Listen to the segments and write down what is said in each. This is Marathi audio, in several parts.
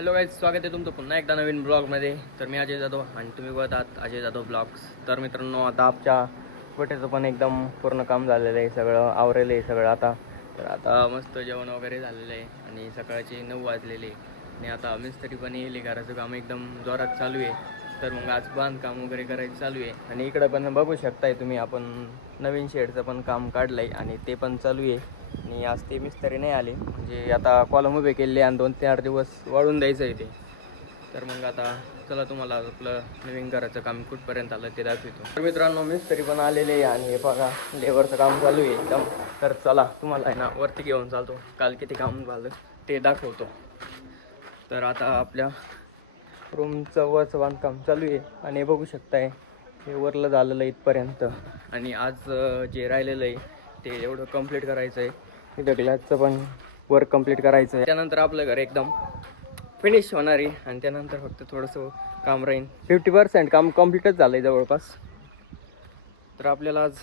हॅलो गाईज, स्वागत आहे तुमचं पुन्हा एकदा नवीन ब्लॉगमध्ये. तर मी अजय जाधव आणि तुम्ही बघतात अजय जाधव ब्लॉग्स. तर मित्रांनो, आता आमच्या गोठ्याचं पण एकदम पूर्ण काम झालेलं आहे, सगळं आवरेलं आहे सगळं आता. तर आता मस्त जेवण वगैरे झालेलं आहे आणि सकाळचे 9 वाजलेले आणि आता मिस्त्री पण येईल, घराचं काम एकदम जोरात चालू आहे. तर मग आज बांधकाम वगैरे करायचं चालू आहे आणि इकडं पण बघू शकताय तुम्ही, आपण नवीन शेडचं पण काम काढलं आहे आणि ते पण चालू आहे. आणि आज ते मिस्त्री नाही आले, म्हणजे आता कॉलम उभे केले आणि 2-4 दिवस वाळून द्यायचं आहे ते. तर मग आता चला तुम्हाला आपलं नवीन घराचं काम कुठपर्यंत आलं ते दाखवतो. तर मित्रांनो, मिस्त्री पण आलेले आहे आणि हे बघा लेबरचं काम चालू आहे एकदम. तर चला तुम्हाला आहे ना वरती घेऊन चालतो, काल किती काम झालं ते दाखवतो. तर आता आपल्या रूमचं वरचं बांधकाम चालू आहे आणि हे बघू शकताय, हे वरलं झालेलं आहे इथपर्यंत. आणि आज जे राहिलेलं आहे ते एवढं कंप्लीट करायचं आहे. इथं ग्लासचं पण वर्क कंप्लीट करायचं आहे. त्यानंतर आपलं घर एकदम फिनिश होणार आहे आणि त्यानंतर फक्त थोडंसं काम राहील. 50% काम कंप्लीटच झालं आहे जवळपास. तर आपल्याला आज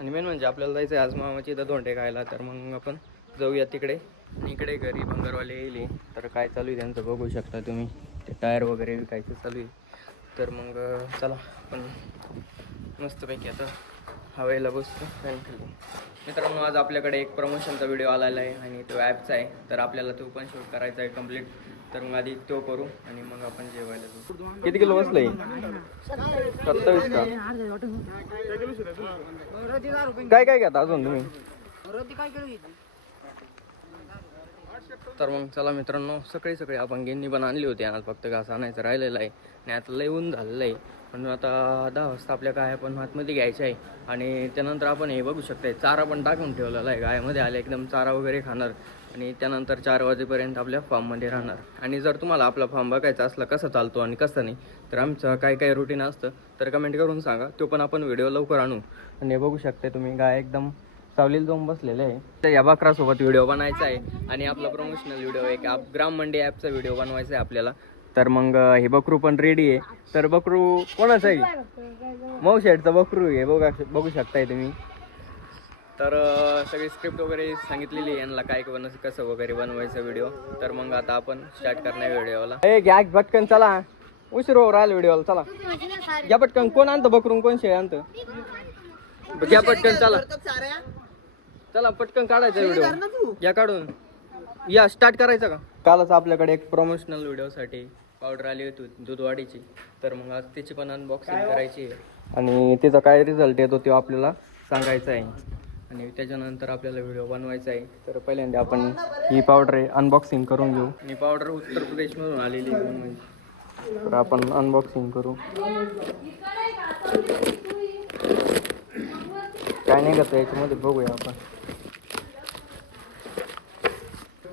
आणि मेन म्हणजे आपल्याला जायचं आहे आज मामाची इथं धोंडे खायला. तर मग आपण जाऊया तिकडे. आणि इकडे घरी भंगारवाले येईल, तर काय चालू आहे त्यांचं बघू शकता तुम्ही. ते टायर वगैरे विकायचं चालू आहे. तर मग चला आपण मस्तपैकी आता हवेला बसतो फॅन खाली. मित्रांनो, आज आपल्याकडे एक प्रमोशनचा व्हिडिओ आलेला आहे आणि तो ॲपचा आहे. तर आपल्याला तो पण शूट करायचा आहे कंप्लीट. तर मग आधी तो करू आणि मग आपण जेवायला जाऊ. किती किलो बसलंय? 27 का? काय काय घेता अजून तुम्ही? तर मग चला मित्रांनो, सकाळी आपण गिन्नी पण आणली होती. आज फक्त घास आणायचं राहिलेलं आहे आणि आता लय ऊन झालेलं आहे. पण आता 10 वाजता आपल्या गाया पण हातमध्ये घ्यायच्या आहे. आणि त्यानंतर आपण हे बघू शकता, चारा पण टाकून ठेवलेला आहे. गायामध्ये आले एकदम चारा वगैरे खाणार आणि त्यानंतर 4 वाजेपर्यंत आपल्या फार्ममध्ये राहणार. आणि जर तुम्हाला आपला फार्म बघायचा असला कसा चालतो आणि कसं नाही, तर आमचं काय रुटीन असतं तर कमेंट करून सांगा, तो पण आपण व्हिडिओ लवकर आणू. आणि हे बघू शकता तुम्ही, गाय एकदम सावलीला जाऊन बसलेलं आहे. तर या बकरासोबत व्हिडिओ बनायचा आहे आणि आपला प्रमोशनल व्हिडिओ एक ग्राम मंडी ॲपचा व्हिडिओ बनवायचा आहे आपल्याला. तर मग हे बकरू पण रेडी आहे. तर बकरू कोणाचं आहे? मौशेडचं बकरू आहे, बघू शकताय तुम्ही. तर सगळी स्क्रिप्ट वगैरे सांगितलेली आहे यांना, काय कसं वगैरे बनवायचं व्हिडिओ. तर मग आता आपण स्टार्ट करणार व्हिडिओला. हे घ्या पटकन, चला उशीर हो राहिला व्हिडिओला. चला घ्या पटकन. कोण आणतं बकरून, कोण शेळ आणतं? घ्या पटकन, चला पटकन काढायचा व्हिडिओ. या काढून या स्टार्ट करायचं का? कालच आपल्याकडे एक प्रमोशनल व्हिडिओसाठी पावडर आली होती दूधवाडीची. तर मग आज त्याची पण अनबॉक्सिंग करायची आहे आणि त्याचा काय रिझल्ट येतो ते आपल्याला सांगायचं आहे. आणि त्याच्यानंतर आपल्याला व्हिडिओ बनवायचा आहे. तर पहिल्यांदा आपण ही पावडर अनबॉक्सिंग करून घेऊ. ही पावडर उत्तर प्रदेशमधून आलेली आहे, तर आपण अनबॉक्सिंग करू. काय नाही करतो याच्यामध्ये, बघूया आपण.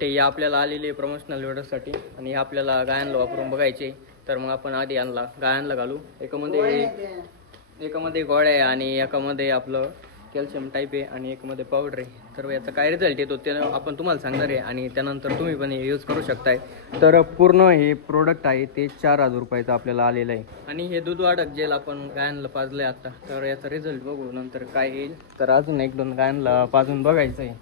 ते आपल्याला आलेले प्रमोशनल व्हिडिओसाठी आणि हे आपल्याला गायांना वापरून बघायचे. तर मग आपण आधी गायांना घालू. एकामध्ये गोळ्या आहे आणि एकामध्ये आपलं कॅल्शियम टाईप आहे आणि एकामध्ये पावडर आहे. तर याचा काय रिझल्ट येतो ते आपण तुम्हाला सांगणार आहे आणि त्यानंतर तुम्ही पण हे यूज करू शकताय. तर पूर्ण हे प्रोडक्ट आहे ते 4000 रुपयाचं आपल्याला आलेलं आहे. आणि हे दूधवाढक जेल आपण गायांना पाजलं आहे आता. तर याचा रिझल्ट बघू नंतर काय येईल. तर अजून 1-2 गायांना पाजून बघायचं आहे.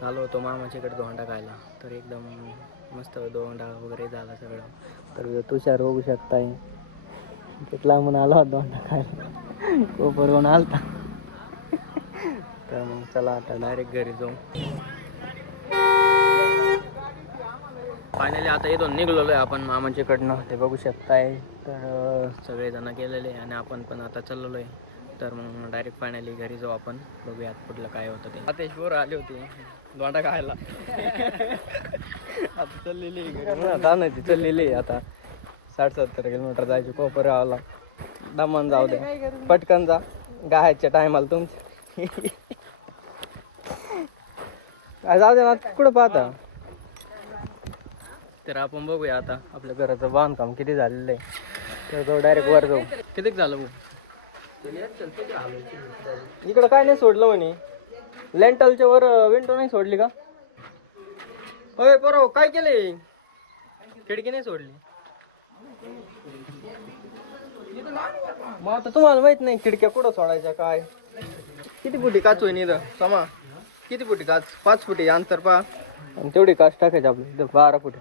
चालू होतो मामाच्याकडे धोंडा खायला. तर एकदम मस्त धोंडा वगैरे झाला सगळं. तर तुषार बघू शकताय, तिथला म्हणून आला होता धोंडा खायला, कोपरवून आलता. तर मग चला आता डायरेक्ट घरी जाऊ. फायनली आता इथून निघलेलो आहे आपण मामाच्याकडनं, ते बघू शकताय. तर सगळेजण गेलेले आणि आपण पण आता चाललेलो आहे. तर मग डायरेक्ट फायनली घरी जाऊ आपण, बघूयात पुढलं काय होतं ते. आता ईश्वर आले होते धोंडा खायला. आता चाललेली आता 60-70 किलोमीटर जायचे कोपऱ्याला. दमान जाऊ द्या, पटकन जा गायच्या टायमाला तुमच्या. काय जाऊ द्या ना, कुठं पाहता. तर आपण बघूया आता आपल्या घराचं बांधकाम किती झालेलं आहे. तर जाऊ डायरेक्ट वर जाऊ. किती झालं भाऊ? इकडं काय नाही सोडलं म्हणे, लेंटलच्या वर विंडो नाही सोडली का? होय बरोबर, काय केले? खिडकी नाही सोडली. मग आता तुम्हाला माहित नाही खिडक्या कुठं सोडायच्या काय? किती फुटी काचू आहे इथं समा? किती फुटी काच 5 फुटी अंतर पहा आणि तेवढी काच टाकायची आपली 12 फुटी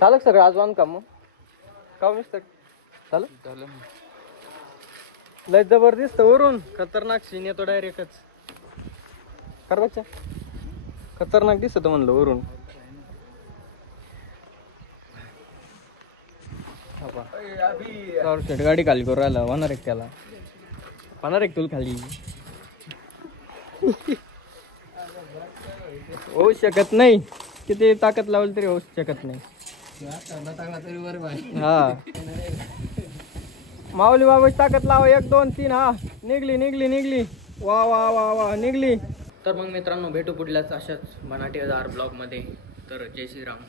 चालक सगळं आज बांधकाम मग का नुसतं चालू लय जबरदस्त वरून खतरनाक सीन येतो डायरेक्टच कर बच्चा खतरनाक दिसत म्हणलं वरून गाडी खाली करू राहिला होणार एक त्याला होणार एक तुला खाली होऊ शकत नाही किती ताकद लावली तरी होऊ शकत नाही हा माऊली बाबाची ताकद लावा 1 2 3 हा निघली वा वा वा वा निघली तर मग मित्रांनो भेटू पुढल्याच अशाच मराठी ब्लॉग मध्ये तर जय श्रीराम.